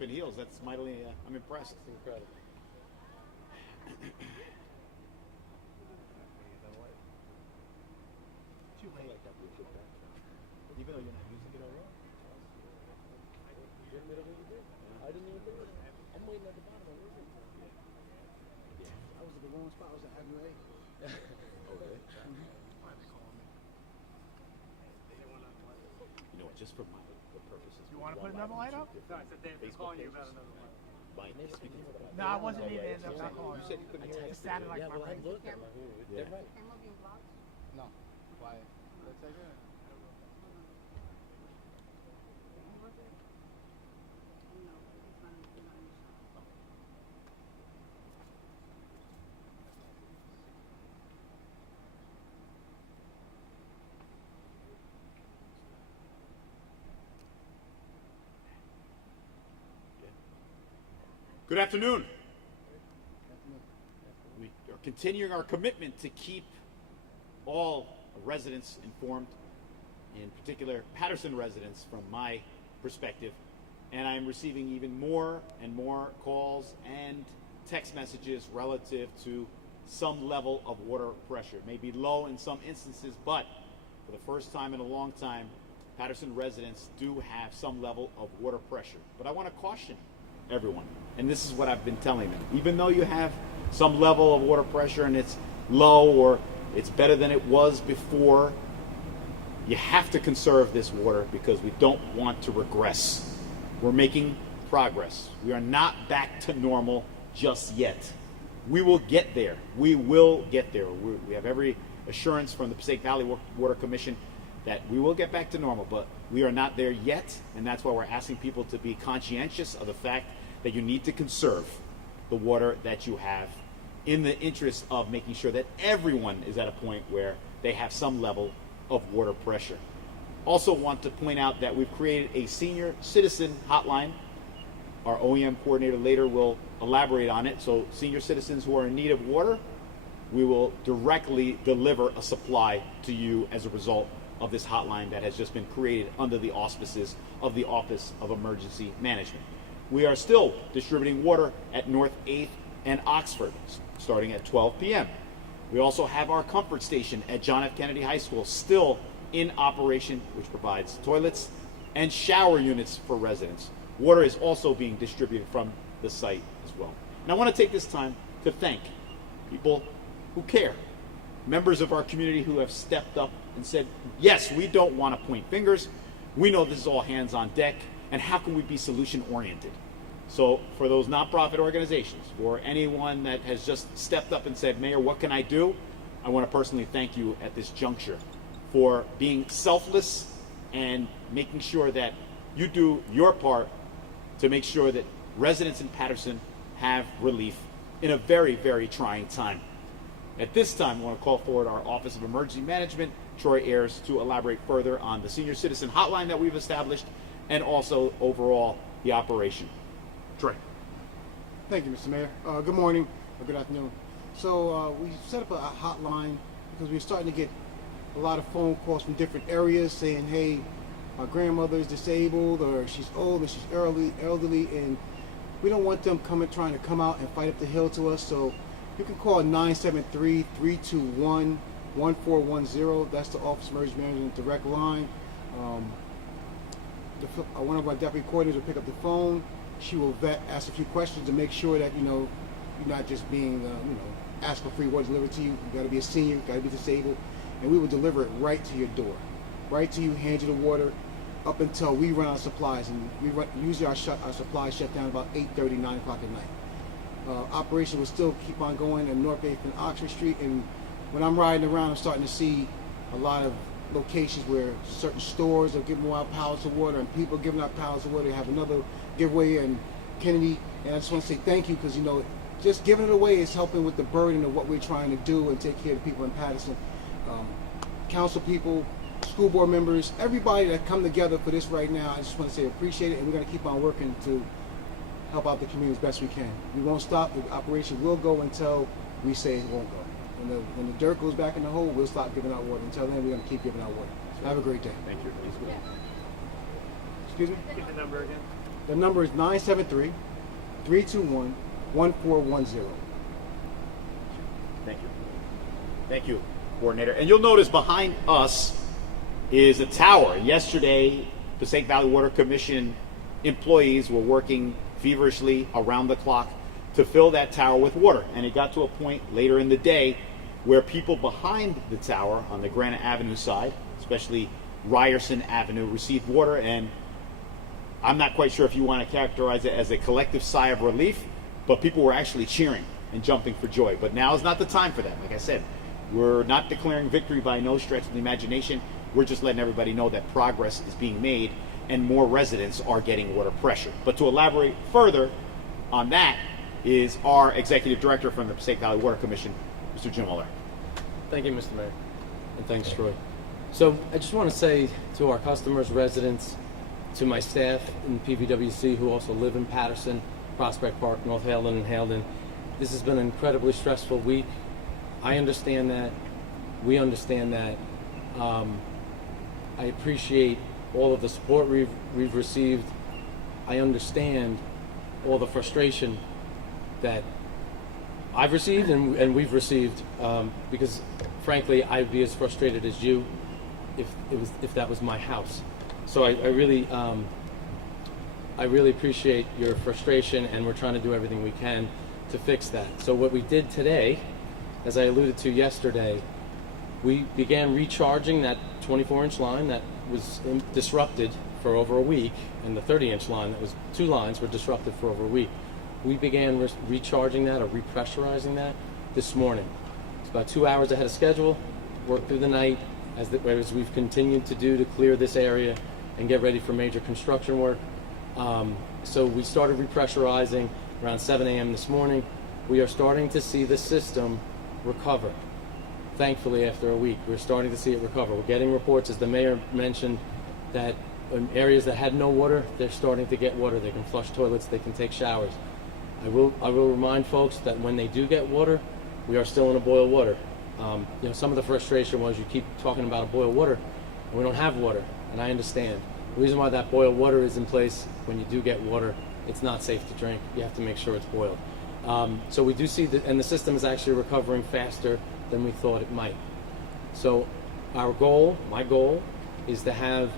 up in heels. That's mightily, I'm impressed. It's incredible. Too late. Even though you're not using it already? I didn't even think of it. I'm waiting at the bottom. I was at the wrong spot. I was at Avenue A. Oh, really? Why are they calling me? You know what, just for my purposes. You want to put another light up? No, I said they're calling you about another one. No, I wasn't even in. I'm not calling. You said you couldn't hear It sounded like Yeah, my well, I ring. looked. I'm like, ooh, they're right. No. Why? Let's take it. Good afternoon. We are continuing our commitment to keep all residents informed, in particular Paterson residents from my perspective, and I'm receiving even more and more calls and text messages relative to some level of water pressure. It may be low in some instances, but for the first time in a long time, Paterson residents do have some level of water pressure. But I want to caution everyone, and this is what I've been telling them. Even though you have some level of water pressure and it's low or it's better than it was before, you have to conserve this water because we don't want to regress. We're making progress. We are not back to normal just yet. We will get there. We will get there. We have every assurance from the Passaic Valley Water Commission that we will get back to normal, but we are not there yet, and that's why we're asking people to be conscientious of the fact that you need to conserve the water that you have in the interest of making sure that everyone is at a point where they have some level of water pressure. Also want to point out that we've created a senior citizen hotline. Our OEM coordinator later will elaborate on it. So senior citizens who are in need of water, we will directly deliver a supply to you as a result of this hotline that has just been created under the auspices of the Office of Emergency Management. We are still distributing water at North 8th and Oxford, starting at 12 p.m. We also have our comfort station at John F. Kennedy High School still in operation, which provides toilets and shower units for residents. Water is also being distributed from the site as well. And I want to take this time to thank people who care, members of our community who have stepped up and said, yes, we don't want to point fingers. We know this is all hands on deck, and how can we be solution oriented? So for those nonprofit organizations, for anyone that has just stepped up and said, Mayor, what can I do? I want to personally thank you at this juncture for being selfless and making sure that you do your part to make sure that residents in Paterson have relief in a very, very trying time. At this time, I want to call forward our Office of Emergency Management, Troy Ayers, to elaborate further on the senior citizen hotline that we've established and also overall the operation. Troy. Thank you, Mr. Mayor. Good morning or good afternoon. So we set up a hotline because we're starting to get a lot of phone calls from different areas saying, hey, my grandmother is disabled or she's old or she's elderly, and we don't want them trying to come out and fight up the hill to us. So you can call 973-321-1410. That's the Office of Emergency Management direct line. One of our deputy coordinators will pick up the phone. She will ask a few questions to make sure that you're not just being asked for free water delivered to you. You got to be a senior, you got to be disabled, and we will deliver it right to your door, right to you, hand you the water, up until we run out of supplies. And usually our supplies shut down about 8:30, 9 o'clock at night. Operation will still keep on going at North 8th and Oxford Street. And when I'm riding around, I'm starting to see a lot of locations where certain stores are giving out pallets of water and people are giving out pallets of water. They have another giveaway in Kennedy, and I just want to say thank you because just giving it away is helping with the burden of what we're trying to do and take care of the people in Paterson. Council people, school board members, everybody that come together for this right now, I just want to say appreciate it, and we're going to keep on working to help out the community as best we can. We won't stop. The operation will go until we say it won't go. When the dirt goes back in the hole, we'll stop giving out water. Until then, we're going to keep giving out water. So have a great day. Thank you. Excuse me? Get the number again. The number is 973-321-1410. Thank you. Thank you, Coordinator. And you'll notice behind us is a tower. Yesterday, Passaic Valley Water Commission employees were working feverishly around the clock to fill that tower with water. And it got to a point later in the day where people behind the tower on the Granite Avenue side, especially Ryerson Avenue, received water. And I'm not quite sure if you want to characterize it as a collective sigh of relief, but people were actually cheering and jumping for joy. But now is not the time for that. Like I said, we're not declaring victory by no stretch of the imagination. We're just letting everybody know that progress is being made and more residents are getting water pressure. But to elaborate further on that is our Executive Director from the Passaic Valley Water Commission, Mr. Jim Muller. Thank you, Mr. Mayor. And thanks, Troy. So I just want to say to our customers, residents, to my staff in PVWC who also live in Paterson, Prospect Park, North Haledon, and Haledon, this has been an incredibly stressful week. I understand that. We understand that. I appreciate all of the support we've received. I understand all the frustration that I've received and we've received, because frankly I'd be as frustrated as you if that was my house. So I really appreciate your frustration, and we're trying to do everything we can to fix that. So what we did today, as I alluded to yesterday, we began recharging that 24-inch line that was disrupted for over a week, and the 30-inch line that was 2 lines were disrupted for over a week. We began recharging that or repressurizing that this morning. It's about 2 hours ahead of schedule. Worked through the night as we've continued to do to clear this area and get ready for major construction work. So we started repressurizing around 7 a.m. this morning. We are starting to see the system recover. Thankfully, after a week, we're starting to see it recover. We're getting reports, as the mayor mentioned, that in areas that had no water, they're starting to get water. They can flush toilets, they can take showers. I will remind folks that when they do get water, we are still in a boil water. Some of the frustration was you keep talking about a boil water, and we don't have water, and I understand. The reason why that boil water is in place, when you do get water, it's not safe to drink. You have to make sure it's boiled. So we do see that, and the system is actually recovering faster than we thought it might. So my goal, is to have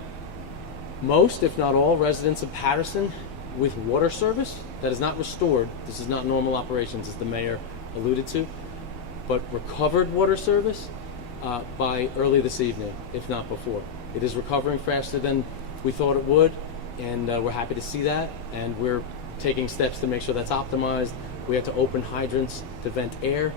most, if not all, residents of Paterson with water service that is not restored. This is not normal operations, as the mayor alluded to, but recovered water service by early this evening, if not before. It is recovering faster than we thought it would, and we're happy to see that, and we're taking steps to make sure that's optimized. We had to open hydrants to vent air.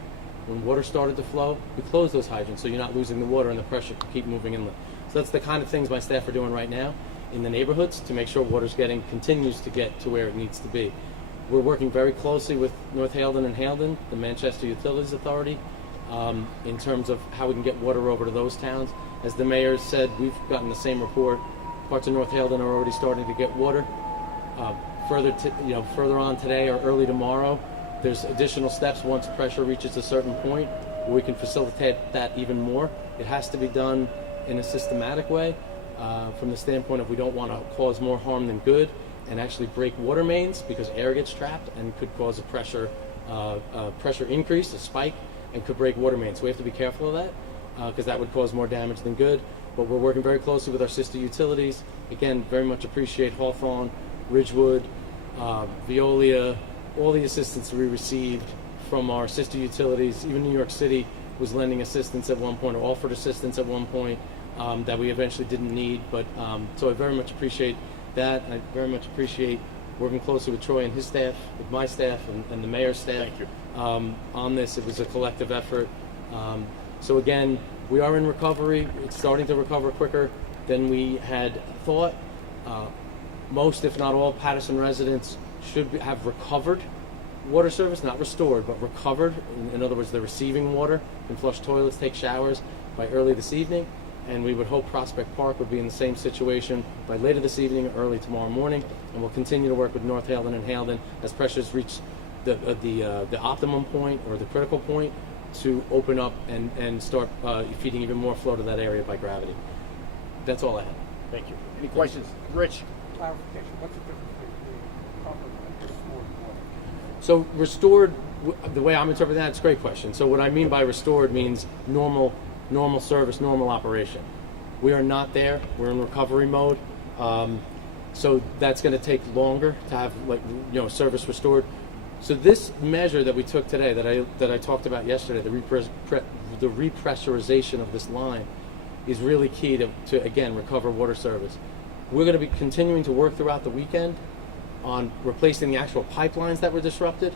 When water started to flow, we closed those hydrants so you're not losing the water and the pressure can keep moving inland. So that's the kind of things my staff are doing right now in the neighborhoods to make sure water's continues to get to where it needs to be. We're working very closely with North Haledon and Haledon, the Manchester Utilities Authority, in terms of how we can get water over to those towns. As the mayor said, we've gotten the same report. Parts of North Haledon are already starting to get water. Further on today or early tomorrow, there's additional steps once pressure reaches a certain point where we can facilitate that even more. It has to be done in a systematic way, from the standpoint of we don't want to cause more harm than good and actually break water mains, because air gets trapped and could cause a pressure increase, a spike, and could break water mains. So we have to be careful of that, because that would cause more damage than good. But we're working very closely with our sister utilities. Again, very much appreciate Hawthorne, Ridgewood, Veolia, all the assistance we received from our sister utilities. Even New York City was lending assistance at one point, or offered assistance at one point, that we eventually didn't need. But so I very much appreciate that. I very much appreciate working closely with Troy and his staff, with my staff and the mayor's staff. Thank you. On this. It was a collective effort. So again, we are in recovery. It's starting to recover quicker than we had thought. Most, if not all, Paterson residents should have recovered water service, not restored, but recovered. In other words, they're receiving water, can flush toilets, take showers by early this evening. And we would hope Prospect Park would be in the same situation by later this evening or early tomorrow morning. And we'll continue to work with North Haledon and Haledon as pressures reach the optimum point or the critical point to open up and start feeding even more flow to that area by gravity. That's all I have. Thank you. Any questions? Rich? Clarification. What's the difference between So restored, the way I'm interpreting that, it's a great question. So what I mean by restored means normal service, normal operation. We are not there. We're in recovery mode. So that's going to take longer to have service restored. So this measure that we took today, that I talked about yesterday, the repressurization of this line, is really key to again recover water service. We're going to be continuing to work throughout the weekend on replacing the actual pipelines that were disrupted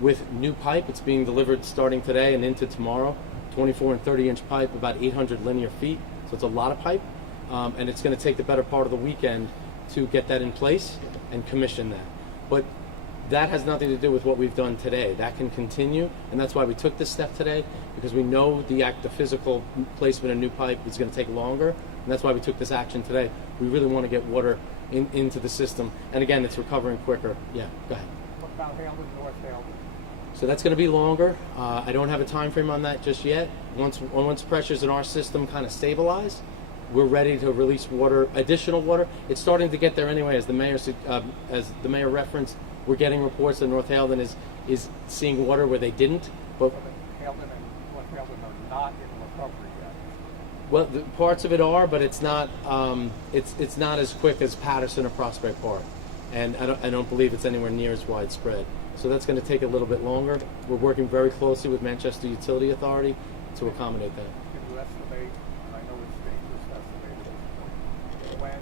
with new pipe. It's being delivered starting today and into tomorrow. 24 and 30-inch pipe, about 800 linear feet. So it's a lot of pipe, and it's going to take the better part of the weekend to get that in place and commission that. But that has nothing to do with what we've done today. That can continue, and that's why we took this step today, because we know the physical placement of new pipe is going to take longer, and that's why we took this action today. We really want to get water into the system, and again, it's recovering quicker. Yeah, go ahead. What about Haledon, North Haledon? So that's going to be longer. I don't have a time frame on that just yet. Once pressures in our system kind of stabilize, we're ready to release water, additional water. It's starting to get there anyway, as the mayor referenced. We're getting reports that North Haledon is seeing water where they didn't. But Haledon and North Haledon are not in recovery yet. Well, parts of it are, but it's not. It's not as quick as Paterson or Prospect Park, and I don't believe it's anywhere near as widespread. So that's going to take a little bit longer. We're working very closely with Manchester Utility Authority to accommodate that. Can you estimate, and I know it's dangerous to estimate at this point, when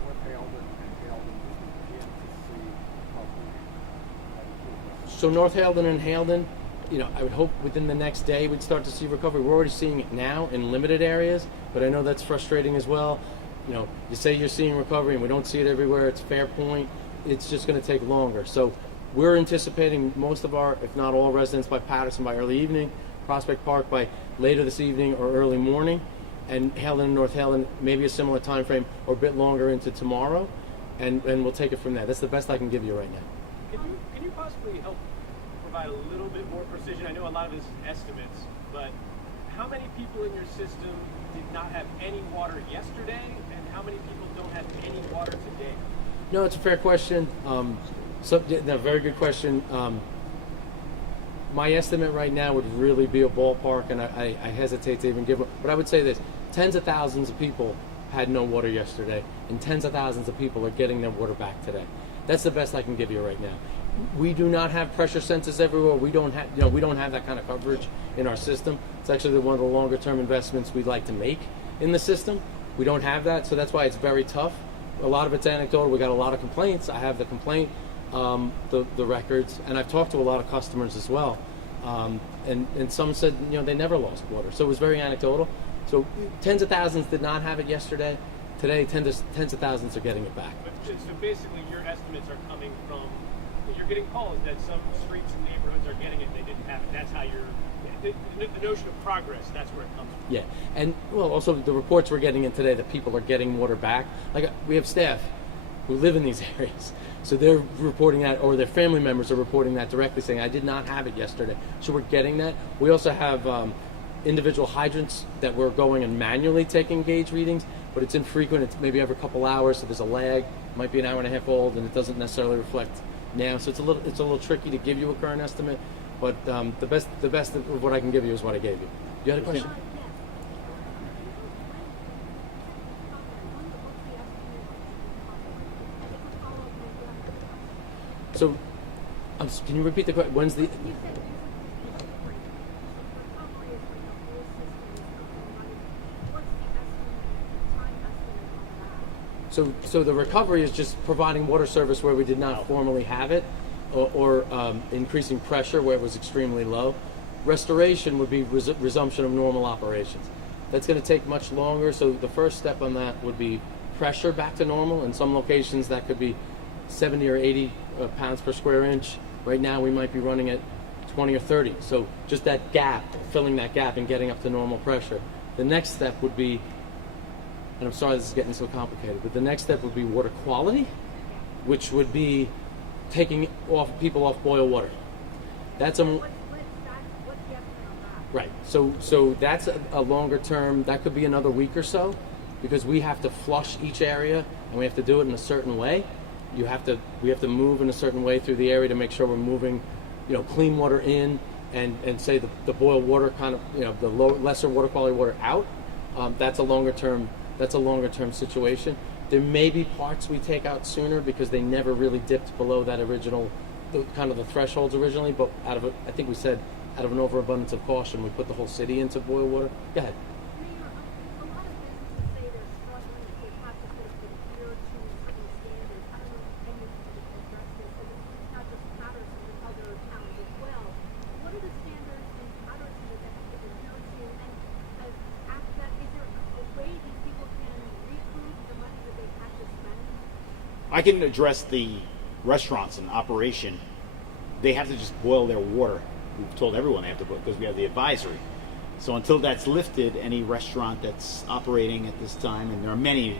North Haledon and Haledon will begin to see recovery and improvement? So North Haledon and Haledon, I would hope within the next day we'd start to see recovery. We're already seeing it now in limited areas, but I know that's frustrating as well. You say you're seeing recovery and we don't see it everywhere. It's a fair point. It's just going to take longer. So we're anticipating most of our, if not all, residents by Paterson by early evening, Prospect Park by later this evening or early morning, and Haledon and North Haledon maybe a similar time frame or a bit longer into tomorrow, and we'll take it from there. That's the best I can give you right now. Can you possibly help provide a little bit more precision? I know a lot of this is estimates, but how many people in your system did not have any water yesterday, and how many people don't have any water today? No, it's a fair question. Very good question. My estimate right now would really be a ballpark, and I hesitate to even give it. But I would say this: tens of thousands of people had no water yesterday, and tens of thousands of people are getting their water back today. That's the best I can give you right now. We do not have pressure sensors everywhere. We don't have that kind of coverage in our system. It's actually one of the longer term investments we'd like to make in the system. We don't have that, so that's why it's very tough. A lot of it's anecdotal. We got a lot of complaints. I have the complaint, the records, and I've talked to a lot of customers as well. And some said they never lost water, so it was very anecdotal. So tens of thousands did not have it yesterday. Today, tens of thousands are getting it back. So basically, your estimates are coming from, you're getting calls that some streets and neighborhoods are getting it, they didn't have it. That's how the notion of progress, that's where it comes from. Yeah, and also the reports we're getting in today that people are getting water back. Like, we have staff who live in these areas, so they're reporting that, or their family members are reporting that directly, saying, I did not have it yesterday. So we're getting that. We also have individual hydrants that we're going and manually taking gauge readings, but it's infrequent. It's maybe every couple hours, so there's a lag. It might be an hour and a half old, and it doesn't necessarily reflect now. So it's a little tricky to give you a current estimate, but the best of what I can give you is what I gave you. You had a question? So, can you repeat the question? When's the? So the recovery is just providing water service where we did not formally have it, or increasing pressure where it was extremely low. Restoration would be resumption of normal operations. That's going to take much longer. So the first step on that would be pressure back to normal. In some locations that could be 70 or 80 pounds per square inch. Right now we might be running at 20 or 30. So just that gap, filling that gap and getting up to normal pressure. The next step would be, and I'm sorry this is getting so complicated, but the next step would be water quality, which would be taking people off boil water. That's right. So that's a longer term. That could be another week or so, because we have to flush each area and we have to do it in a certain way. We have to move in a certain way through the area to make sure we're moving clean water in and say the boiled water kind of, the lesser water quality water out. That's a longer term situation. There may be parts we take out sooner because they never really dipped below that original, kind of the thresholds originally. But out of an overabundance of caution, we put the whole city into boiled water. Go ahead. Mayor, a lot of businesses say they're struggling with practices that adhere to certain standards. I don't know if any of you can address this, and it's not just Paterson, but other towns as well. What are the standards in Paterson that they have to adhere to? And after that, is there a way these people can recoup the money that they've had to spend? I can address the restaurants in operation. They have to just boil their water. We've told everyone they have to boil because we have the advisory. So until that's lifted, any restaurant that's operating at this time, and there are many,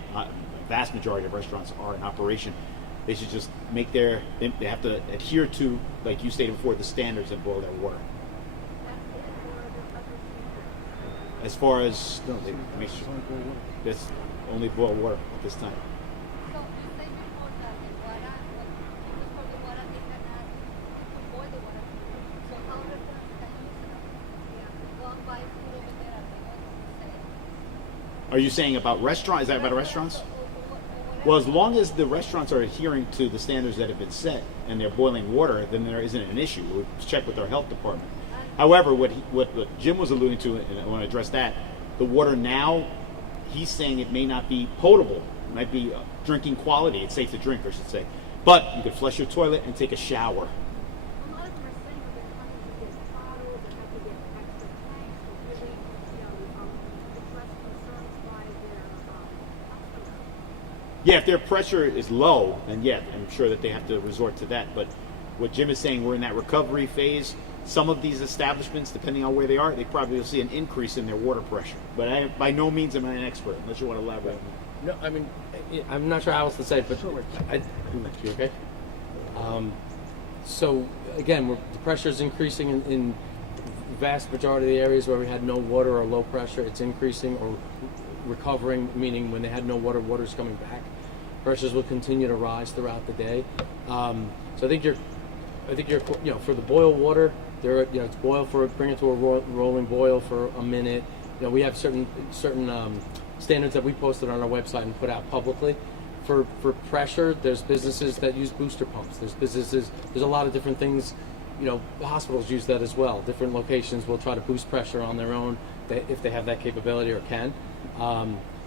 vast majority of restaurants are in operation, they should just make they have to adhere to, like you stated before, the standards and boil their water. That's it, or are there other standards? As far as, no, they make sure that's only boiled water at this time. So you say before that the water, just for the water, they cannot boil the water. So how restaurants can use it? Yeah, go and buy food over there and they say. Are you saying about restaurants? Is that about restaurants? Well, as long as the restaurants are adhering to the standards that have been set and they're boiling water, then there isn't an issue. We'll check with our health department. However, what Jim was alluding to, and I want to address that, the water now, he's saying it may not be potable. It might be drinking quality. It's safe to drink, I should say. But you could flush your toilet and take a shower. A lot of them are saying that they're having to get bottles and have to get extra tanks to really, address concerns by their customers. Yeah, if their pressure is low, then yeah, I'm sure that they have to resort to that. But what Jim is saying, we're in that recovery phase. Some of these establishments, depending on where they are, they probably will see an increase in their water pressure. But by no means am I an expert, unless you want to elaborate. No, I mean, I'm not sure how else to say it, but you okay? So again, the pressure is increasing in vast majority of the areas where we had no water or low pressure. It's increasing or recovering, meaning when they had no water, water's coming back. Pressures will continue to rise throughout the day. So I think you're, for the boil water, it's bring it to a rolling boil for a minute. We have certain standards that we posted on our website and put out publicly. For pressure, there's businesses that use booster pumps. There's a lot of different things. The hospitals use that as well. Different locations will try to boost pressure on their own if they have that capability or can.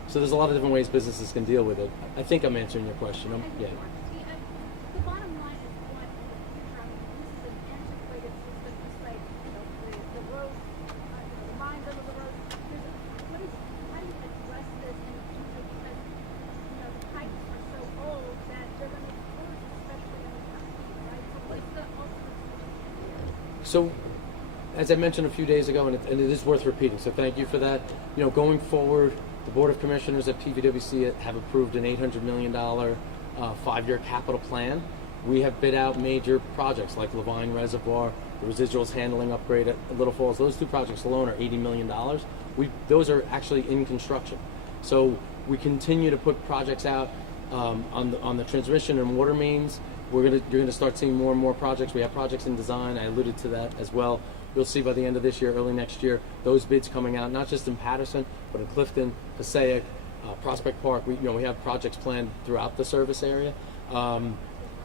So there's a lot of different ways businesses can deal with it. I think I'm answering your question. Yeah. The bottom line is what in the future, this is an antiquated system, just like the roads, the lines under the roads. How do you address this in the future? Because the pipes are so old that they're going to burst, especially in the summer, right? So what's the ultimate solution? So, as I mentioned a few days ago, and it is worth repeating, so thank you for that. Going forward, the Board of Commissioners at PVWC have approved an $800 million 5-year capital plan. We have bid out major projects like Levine Reservoir, the residuals handling upgrade at Little Falls. Those two projects alone are $80 million. Those are actually in construction. So we continue to put projects out on the transmission and water mains. You're gonna start seeing more and more projects. We have projects in design. I alluded to that as well. You'll see by the end of this year, early next year, those bids coming out, not just in Paterson, but in Clifton, Passaic, Prospect Park. We have projects planned throughout the service area.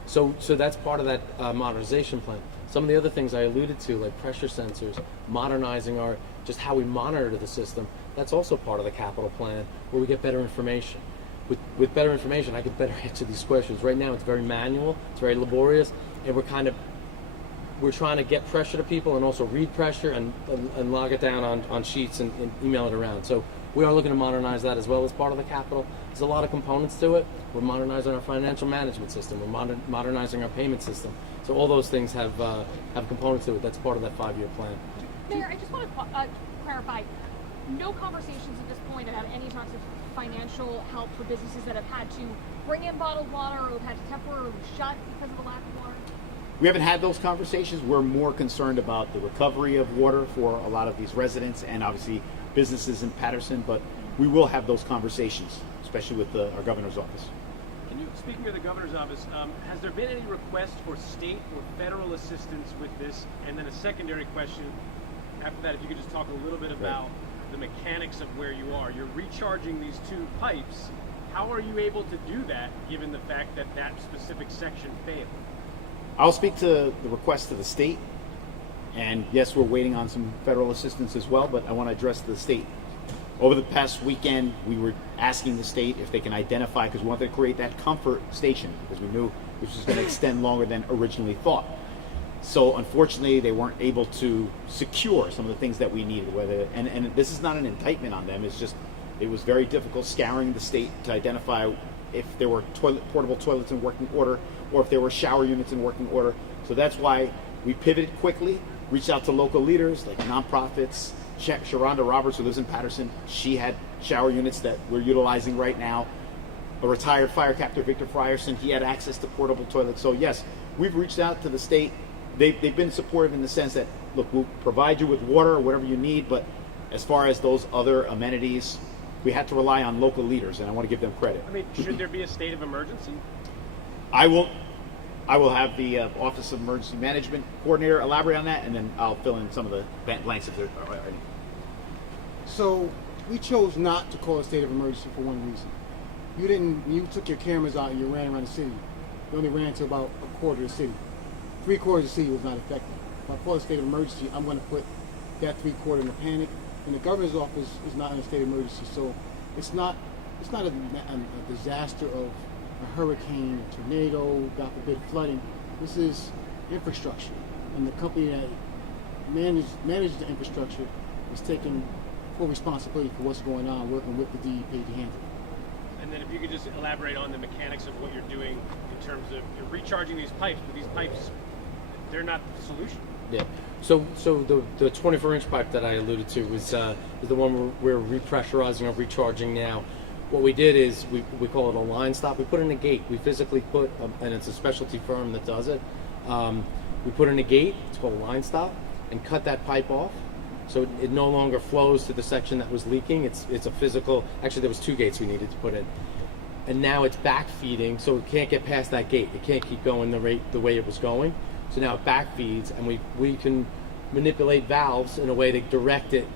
So that's part of that modernization plan. Some of the other things I alluded to, like pressure sensors, modernizing just how we monitor the system, that's also part of the capital plan where we get better information. With better information, I could better answer these questions. Right now, it's very manual, it's very laborious, and we're trying to get pressure to people and also read pressure and log it down on sheets and email it around. So we are looking to modernize that as well as part of the capital. There's a lot of components to it. We're modernizing our financial management system. We're modernizing our payment system. So all those things have components to it. That's part of that 5-year plan. Mayor, I just want to clarify. No conversations at this point about any types of financial help for businesses that have had to bring in bottled water or have had to temporarily shut because of the lack of water? We haven't had those conversations. We're more concerned about the recovery of water for a lot of these residents and obviously businesses in Paterson, but we will have those conversations, especially with our governor's office. Can you Speaking of the governor's office, has there been any request for state or federal assistance with this? And then a secondary question after that, if you could just talk a little bit about the mechanics of where you are. You're recharging these two pipes. How are you able to do that, given the fact that that specific section failed? I'll speak to the request to the state, and yes, we're waiting on some federal assistance as well, but I want to address the state. Over the past weekend, we were asking the state if they can identify, because we wanted to create that comfort station, because we knew this was going to extend longer than originally thought. So unfortunately, they weren't able to secure some of the things that we needed. And this is not an indictment on them. It's just it was very difficult scouring the state to identify if there were portable toilets in working order or if there were shower units in working order. So that's why we pivoted quickly, reached out to local leaders like nonprofits. Sharonda Roberts, who lives in Paterson, she had shower units that we're utilizing right now. A retired fire captain, Victor Frierson, he had access to portable toilets. So yes, we've reached out to the state. They've been supportive in the sense that, look, we'll provide you with water or whatever you need, but as far as those other amenities, we had to rely on local leaders, and I want to give them credit. I mean, should there be a state of emergency? I will have the Office of Emergency Management Coordinator elaborate on that, and then I'll fill in some of the blanks if there are any. So we chose not to call a state of emergency for one reason. You took your cameras out and you ran around the city. You only ran to about a quarter of the city. 3/4 of the city was not affected. If I call a state of emergency, I'm going to put that 3/4 in a panic. And the governor's office is not in a state of emergency, so it's not a disaster of a hurricane, a tornado, God forbid flooding. This is infrastructure, and the company that manages the infrastructure is taking full responsibility for what's going on, working with the DEP to handle it. And then if you could just elaborate on the mechanics of what you're doing in terms of you're recharging these pipes, but these pipes, they're not the solution. Yeah. So the 24-inch pipe that I alluded to is the one we're repressurizing or recharging now. What we did is we call it a line stop. We put in a gate. We physically put, and it's a specialty firm that does it. We put in a gate. It's called a line stop, and cut that pipe off, so it no longer flows to the section that was leaking. It's a physical. Actually, there was 2 gates we needed to put in, and now it's back feeding, so it can't get past that gate. It can't keep going the way it was going. So now it back feeds, and we can manipulate valves in a way to direct it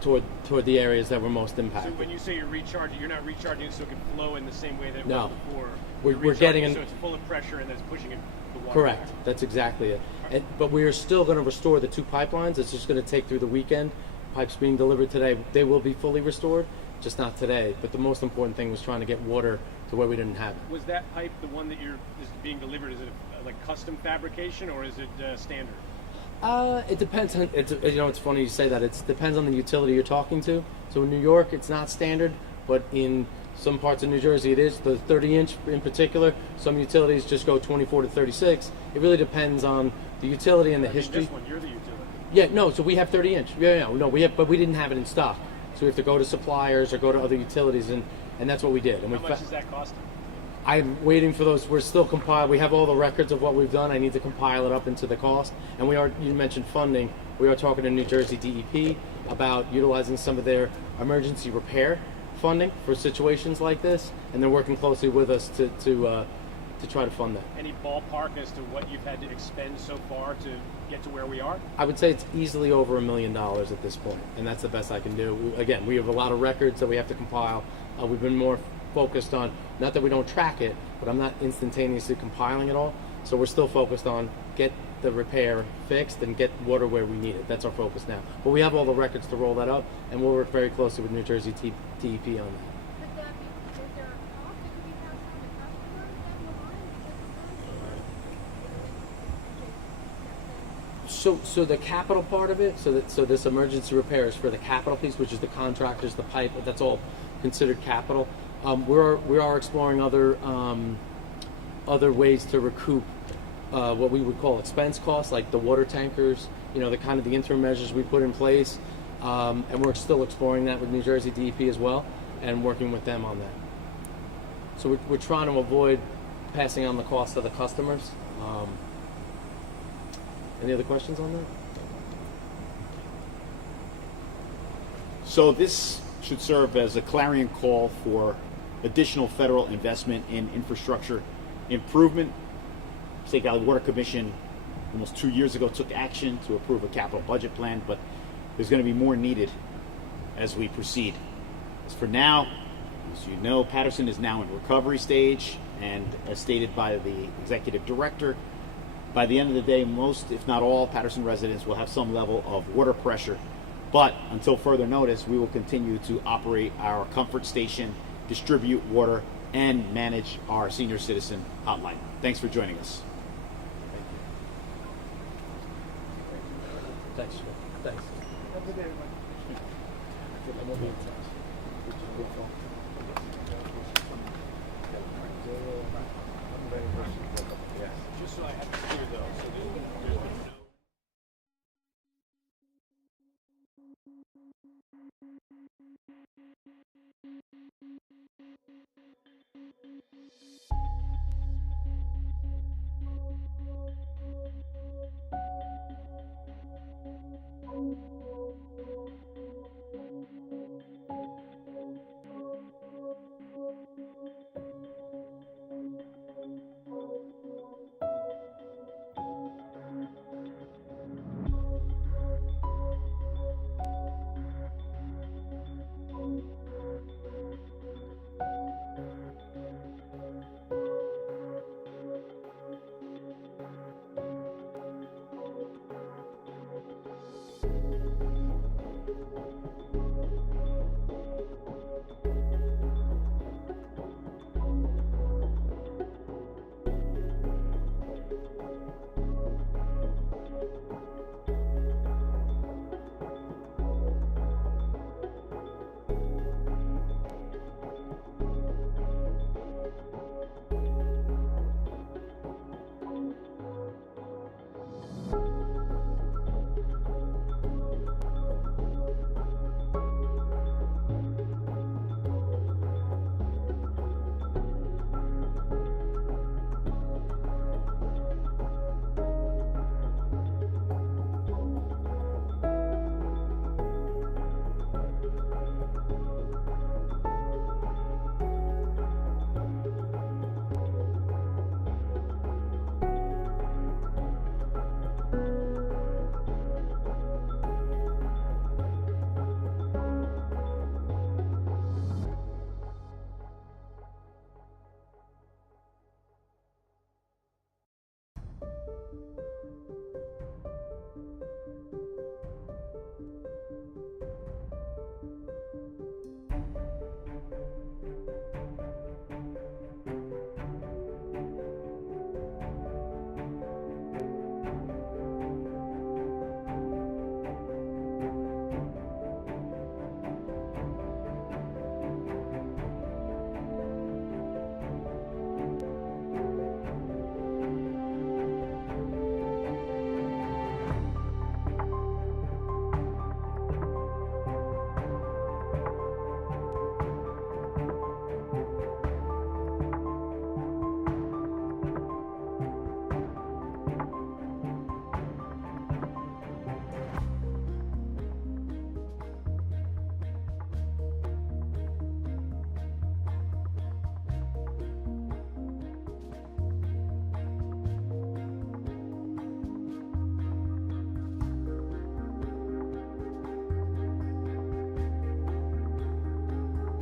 toward the areas that were most impacted. So when you say you're recharging, you're not recharging it so it can flow in the same way that it No. was before. We're getting so it's full of pressure and that's pushing the water. Correct. back. That's exactly it. But we are still going to restore the 2 pipelines. It's just going to take through the weekend. Pipes being delivered today, they will be fully restored, just not today. But the most important thing was trying to get water to where we didn't have it. Was that pipe the one that is being delivered? Is it like custom fabrication or is it standard? It depends on, it's funny you say that. It depends on the utility you're talking to. So in New York, it's not standard, but in some parts of New Jersey, it is. The 30-inch in particular, some utilities just go 24 to 36. It really depends on the utility and the history. This one, you're the utility. Yeah, no, so we have 30-inch. Yeah, no, but we didn't have it in stock. So we have to go to suppliers or go to other utilities, and that's what we did. And How much is that costing? I'm waiting for those. We're still compiling. We have all the records of what we've done. I need to compile it up into the cost. And you mentioned funding. We are talking to New Jersey DEP about utilizing some of their emergency repair funding for situations like this, and they're working closely with us to try to fund that. Any ballpark as to what you've had to expend so far to get to where we are? I would say it's easily over $1 million at this point, and that's the best I can do. Again, we have a lot of records that we have to compile. We've been more focused on, not that we don't track it, but I'm not instantaneously compiling it all. So we're still focused on get the repair fixed and get water where we need it. That's our focus now. But we have all the records to roll that up, and we'll work very closely with New Jersey DEP on that. Could that be, is there a cost that could be passed on to customers down the line? So the capital part of it, so this emergency repair is for the capital piece, which is the contractors, the pipe. That's all considered capital. We are exploring other ways to recoup what we would call expense costs, like the water tankers. The kind of the interim measures we put in place, and we're still exploring that with New Jersey DEP as well, and working with them on that. So we're trying to avoid passing on the cost to the customers. Any other questions on that? So this should serve as a clarion call for additional federal investment in infrastructure improvement. State Valley Water Commission almost 2 years ago took action to approve a capital budget plan, but there's going to be more needed as we proceed. As for now, as you know, Paterson is now in recovery stage, and as stated by the executive director, by the end of the day, most, if not all, Paterson residents will have some level of water pressure. But until further notice, we will continue to operate our comfort station, distribute water, and manage our senior citizen hotline. Thanks for joining us. Thanks. Thanks. Have a good day, everybody.